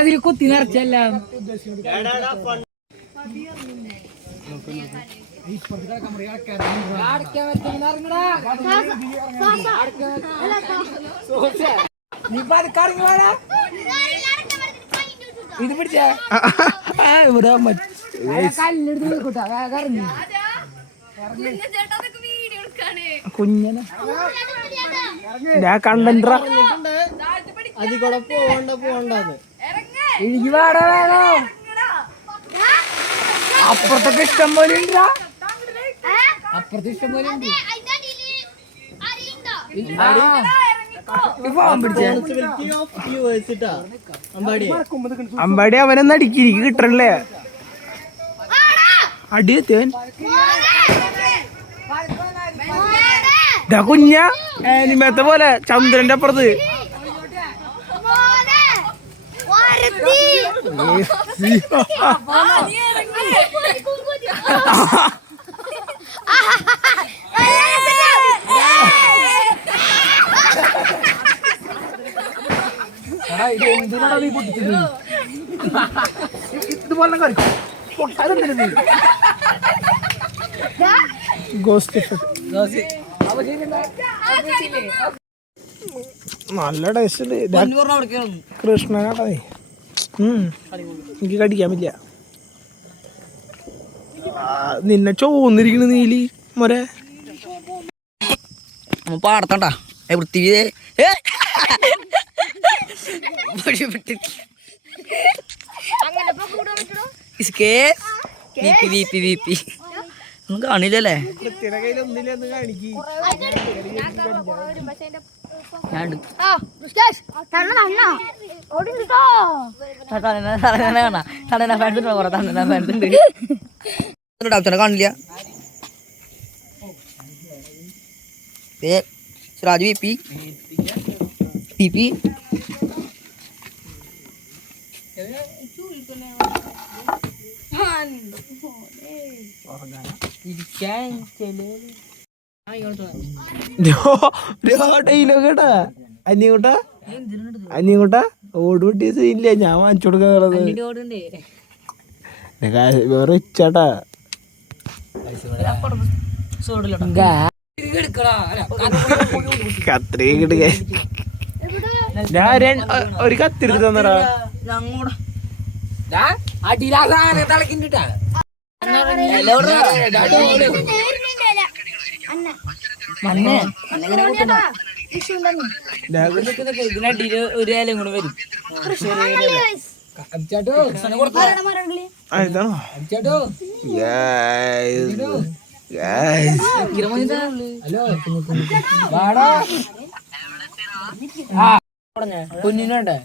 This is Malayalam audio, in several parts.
അതിൽ കുത്തി നിറച്ചല്ല. ഇത് പിടിച്ച ഇവിടെ കുഞ്ഞനെ ഞാൻ കണ്ടൻട്ര അതികൂടെ പോവണ്ടെന്ന് എനിക്ക് വാടാ വേണോ. അപ്പുറത്തൊക്കെ ഇഷ്ടം പോലെ ഉണ്ടാ. അപ്പുറത്ത് ഇഷ്ടം പോലെ ഉണ്ട്. അമ്പാടി അവനെന്ന് അടിക്കി എനിക്ക് കിട്ടണല്ലേ അടി എത്തിയവൻ. കുഞ്ഞ നിമത്തെ പോലെ ചന്ദ്രന്റെ അപ്പുറത്ത് എന്തിനാ നീ പൊട്ടിച്ചത്? ഇതുപോലെ നല്ല ടേസ്റ്റ്. കൃഷ്ണനാടേ എനിക്ക് കടിക്കാൻ പറ്റില്ല. നിന്നെ ചോന്നിരിക്കണ നീലി മോരെ പാടത്തണ്ടാ വൃത്തി ഒന്നും കാണില്ലല്ലേ. കാണില്ല. സിറാജ് വി പി ഡൈലോഗേട്ടാ അനിയങ്ങോട്ടാ ഓട് പൊട്ടിയ സീനില്ല. ഞാൻ വാങ്ങിച്ചു കൊടുക്കാനുള്ളത് വേറെ ഇച്ചാട്ടാ. കത്രി കിട്ടുക ഞാൻ ഒരു കത്തിരിച്ച് തന്നടാ. ഒരു ഇലയും കൂടെ വരും. കുഞ്ഞിനുണ്ട്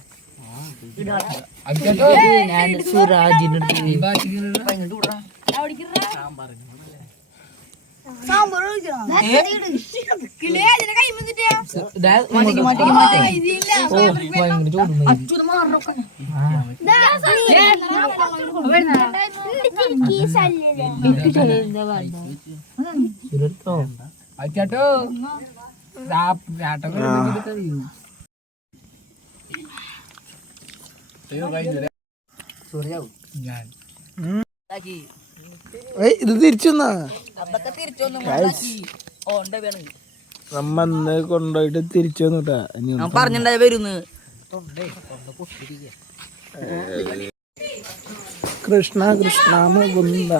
ഇത് തിരിച്ചൊന്നാ നമ്മന്ന് കൊണ്ടുപോയിട്ട് തിരിച്ചു വന്നുട്ടാ. പറഞ്ഞിട്ടുണ്ടായി വരുന്ന്. കൃഷ്ണ കൃഷ്ണ മുകുന്ദ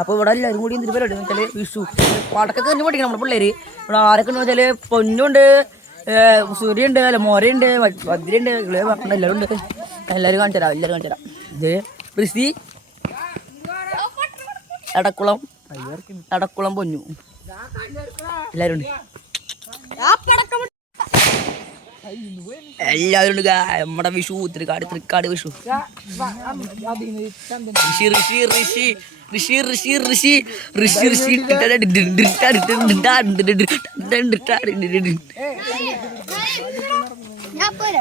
അപ്പോൾ ഇവിടെ എല്ലാവരും കൂടി എന്തൊരു പരിപാടി വെച്ചാൽ വിഷു പടക്കൊക്കെ തന്നെ പഠിക്കണം നമ്മുടെ പിള്ളേർ. ഇവിടെ ആരൊക്കെ എന്ന് വെച്ചാൽ പൊന്നുണ്ട്, സൂര്യയുണ്ട്, അല്ല മോരയുണ്ട്, വജ്രയുണ്ട്, ഇളയ പറഞ്ഞ എല്ലാവരും ഉണ്ട്. എല്ലാവരും കാണിച്ചു തരാം, എല്ലാവരും കാണിച്ചു തരാം. ഇത് കൃഷി എടക്കുളം പൊന്നു എല്ലാവരും ഉണ്ട്. എല്ലാവരും ഉണ്ട് നമ്മുടെ വിഷു തൃക്കാട് വിഷു.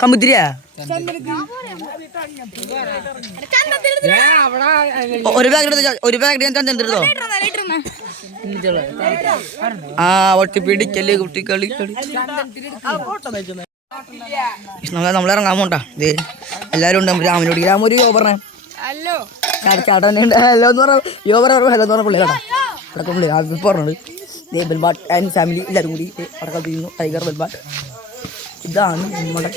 കമ്പത്തിരിയാ ഒരു പാക്കറ്റ് ഞാൻ ചന്തെടുത്തോ. ആ ഒട്ടി പിടിക്കല് കുട്ടിക്കളി. നമ്മളിറങ്ങാൻ പോണ്ടാ. എല്ലാരും ഉണ്ട്. രാമനോട് രാമൊരു യോ പറഞ്ഞേ ചാട്ടൻ ഹലോ എന്ന് പറഞ്ഞ യോ പറഞ്ഞ ഹലോ എന്ന് പറഞ്ഞ പിള്ളേ കേട്ടോ. അടക്കം പിള്ളേ അത് പറഞ്ഞത് ബെൽബാട്ട് ആൻഡ് ഫാമിലി എല്ലാവരും കൂടി അടക്കം ചെയ്യുന്നു. ടൈഗർ ബെൽബാട്ട് ഇതാണ് നമ്മുടെ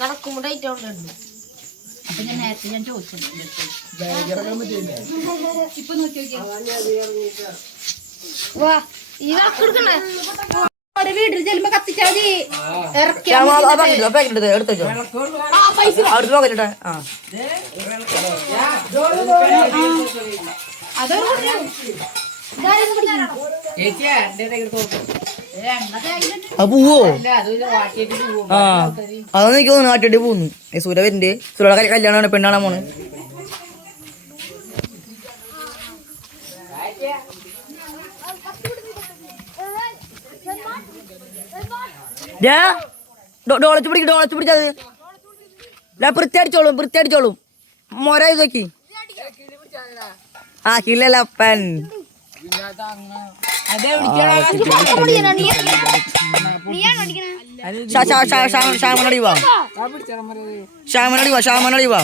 കണക്കുമുണ്ടായിട്ടുണ്ട്. അപ്പൊ ഞാൻ നേരത്തെ ചോദിച്ചത് ഇപ്പൊ നോക്കി വീട്ടിൽ ചെല്ലുമ്പോ കത്തിച്ചാൽ പോവോ. ആ അതൊന്നും എനിക്ക് തോന്നുന്നു നാട്ടിട്ട് പോകുന്നു. സൂര്യ വരുന്നുണ്ട്. സൂര്യയുടെ കല്യാണമാണ്. പെണ്ണാണാ പോണ്. ഡോളച്ച് പിടിച്ചത് വൃത്തിയടിച്ചോളും മൊര നോക്കി. ആ കില്ലപ്പൻ ഷാമനടിവാ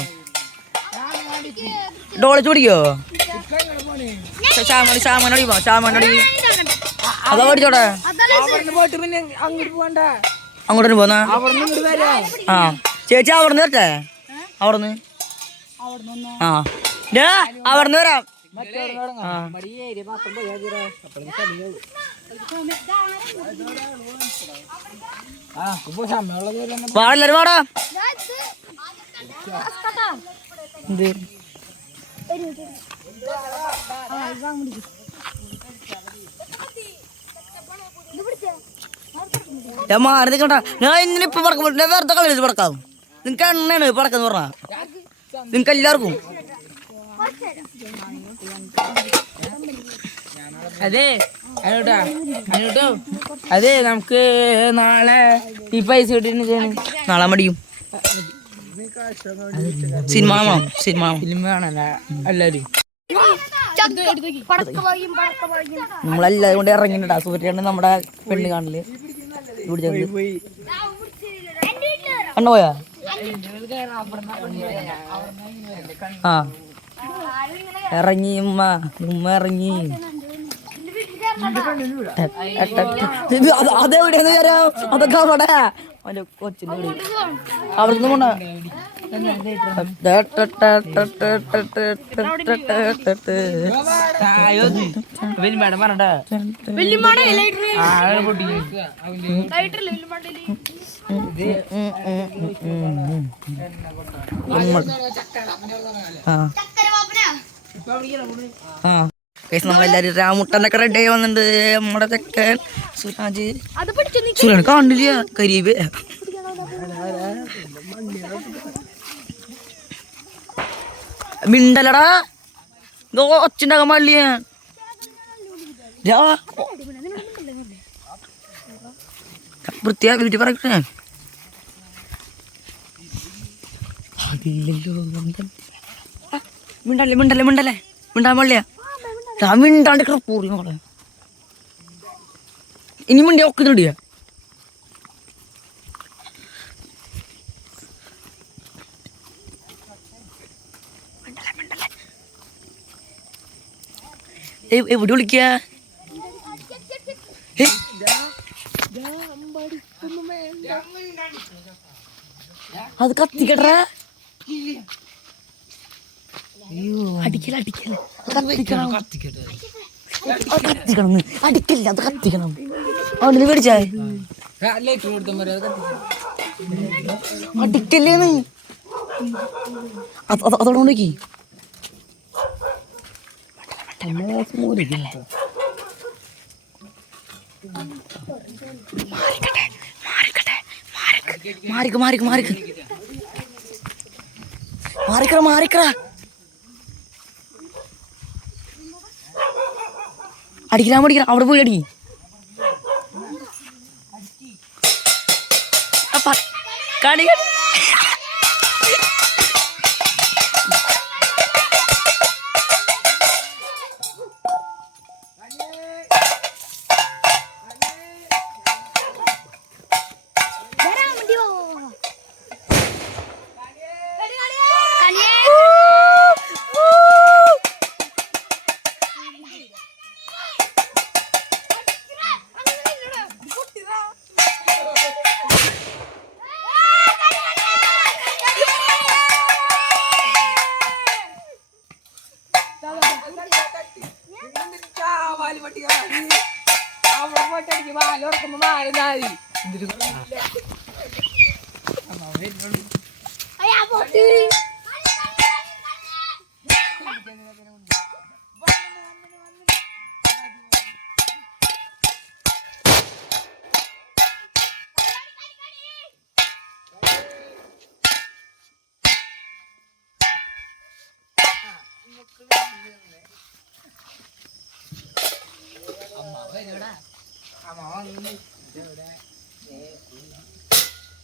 ഡോളച്ച് പിടിക്കോ. ഷാമനടി അതാ പഠിച്ചോട്ടെ. അങ്ങോട്ട് പോന്നാ. ആ ചേച്ചി അവിടുന്ന് വരട്ടെ. അവിടുന്ന് അവിടുന്ന് വരാം. പാടില്ലാരും പാടാ. എന്ത് ഞാൻ മാറി നിൽക്കണ്ട. ഞാൻ ഇന്നിപ്പോ പറക്കാൻ വെറുതെ കളി പടക്കാം. നിനക്ക് എണ്ണയാണ് പടക്കെന്ന് പറഞ്ഞാ. നിനക്ക് എല്ലാവർക്കും അതെ നമുക്ക് നാളെ ഈ പൈസ കിട്ടിയിട്ട് നാളെ മടിയും സിനിമ കാണാനല്ല എല്ലാരും. നമ്മളെല്ലാരും കൊണ്ട് ഇറങ്ങിട്ടാ. സൂര്യാണ് നമ്മുടെ പെണ്ണ് കാണല്. ഇവിടെ കണ്ണു പോയാ. ആ ഇറങ്ങി ഉമ്മ ഇറങ്ങി. അതെവിടെയെന്ന് വരാം. അതൊക്കെ അവിടെ അവന്റെ കൊച്ചിന്റെ വീട്. അവിടുന്ന് കൊണ്ട നമ്മളെല്ലാരും രാമുട്ടനൊക്കെ റെഡി ആയി വന്നിട്ടുണ്ട്. നമ്മുടെ ചെക്കൻ സുരാജ് കാണില്ല. കരീബ് മിണ്ടലടാ. ഒച്ചുണ്ടാക്കാൻ പാടില്ല. വൃത്തിയാ വീട്ടിൽ പറയട്ടെ. അതില്ലല്ലോ. മിണ്ടാൻ പാടില്ല. മിണ്ടാണ്ട് പൂറി മോളെ. ഇനി മിണ്ടിയ ഒക്കെ ഇടിയ. എവിടെ വിളിക്ക. അത് കത്തിക്കട്ടെ. അടിക്കല അടിക്കല്ല അത് കത്തിക്കണം. അവിടെ നിന്ന് മേടിച്ചാ ലൈറ്റ് കൊടുത്താൽ മതി അത് അടിക്കല്ലേന്ന് അതോടെ നോക്കി മാറിക്ക അടിക്കണം അവിടെ പോയി അടി കാണി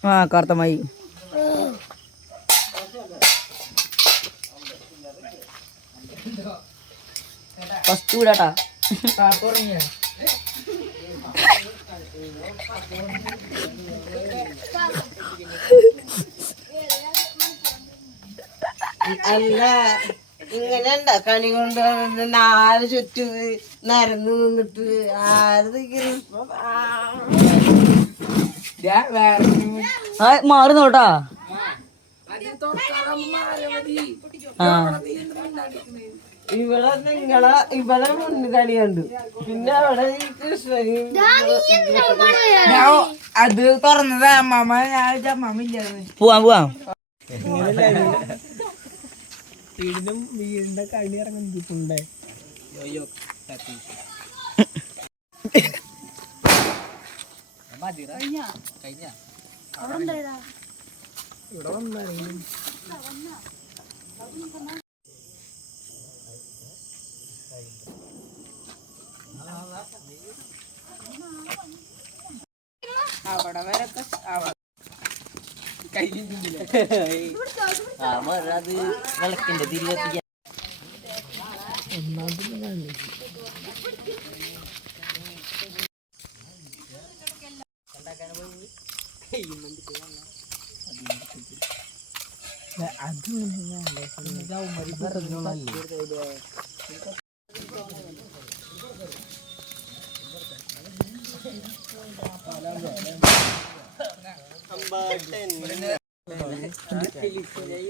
ആ കാർത്തമായി ഫസ്റ്റ് കൂടാട്ടാ അല്ല ഇങ്ങനെ ഉണ്ടാ കണി കൊണ്ട് നാല് ചുറ്റും നരന്ന് നിന്നിട്ട് മാറി നോട്ടാ ഇവിടെ മുന്നിൽ കണി കണ്ടു പിന്നെ അവിടെ കൃഷ്ണന് അത് തുറന്നത് അമ്മാമ ഞാൻ അമ്മാമ ഇല്ലാതെ പോവാം വീടിന്റെ കണി ഇറങ്ങുന്നുണ്ടേ ഇവിടെ വന്നായിരുന്നു അവിടെ വരെ അത് വിളക്കിന്റെ തിരികെ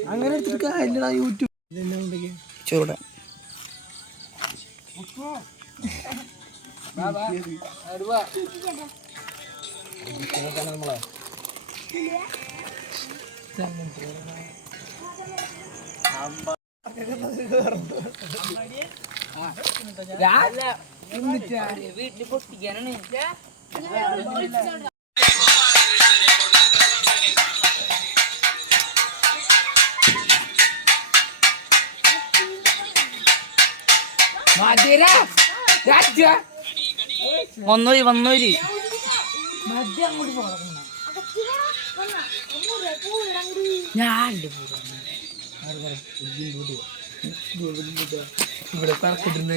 അങ്ങനെ യൂട്യൂബ് ചൂട് വീട്ടിൽ പൊട്ടിക്കാനാണ് വന്നോരി ഞാൻ ഇവിടെ പറക്കിട്ടുണ്ട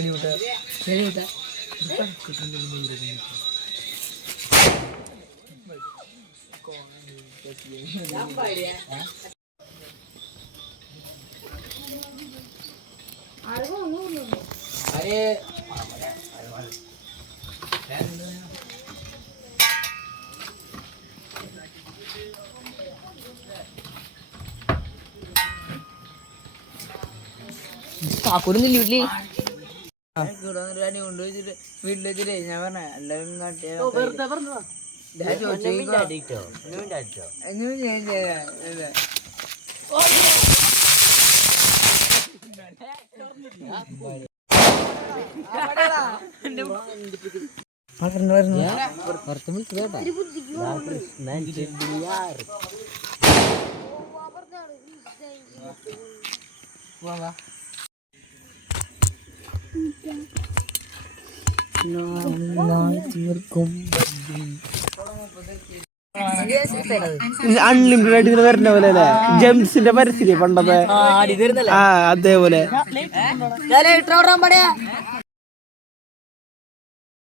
കാക്കൂരൊന്നും ഇല്ല വീട്ടില് വീട്ടിൽ വെച്ചിട്ട് ഞാൻ പറഞ്ഞ എല്ലാവരും അൺലിമിറ്റഡ് ആയിട്ട് ഇങ്ങനെ വരുന്ന പോലെ അല്ലേ ജെംസിന്റെ പരസ്യം പണ്ടത്തെ അതേപോലെ